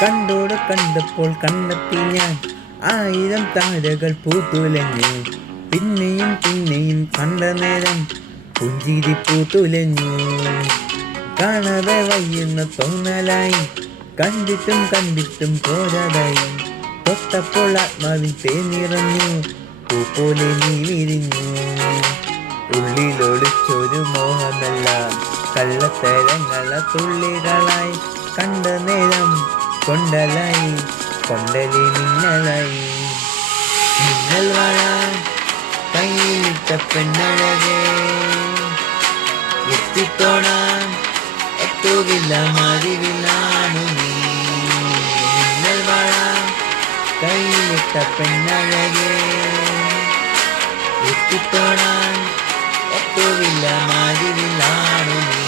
കണ്ടപ്പോൾ കണ്ടെത്തി ഞാൻ 1000 താരകൾ പൂത്തുലഞ്ഞു. പിന്നെയും കണ്ട നേരം പുഞ്ചിരി പൂത്തുലഞ്ഞു. കാണാതെ വയ്യുന്ന തോന്നലായി, കണ്ടിട്ടും പോരാതായി. തൊട്ടപ്പോൾ ആത്മാവിൻ തേനിറഞ്ഞു, പൂ പോലെ നീ വിരിഞ്ഞു. ഉള്ളിലൊളിച്ചൊരു മോഹമല്ല, കള്ളത്തരങ്ങള തുള്ളികളായി. കണ്ട നേരം കൊണ്ടലായി, കൊണ്ടലി മിന്നലായി. മിന്നൽ വാഴ കയ്യിലിട്ട പെണ്ണഴകേ, എത്തിത്തോണാൻ എത്തുകില്ല മറിവിലാണു നീ. മിന്നൽ വാഴ കയ്യിലിട്ട പെണ്ണഴകേ, എത്തിത്തോണാൻ എത്തുകില്ല മറിവിലാണു നീ.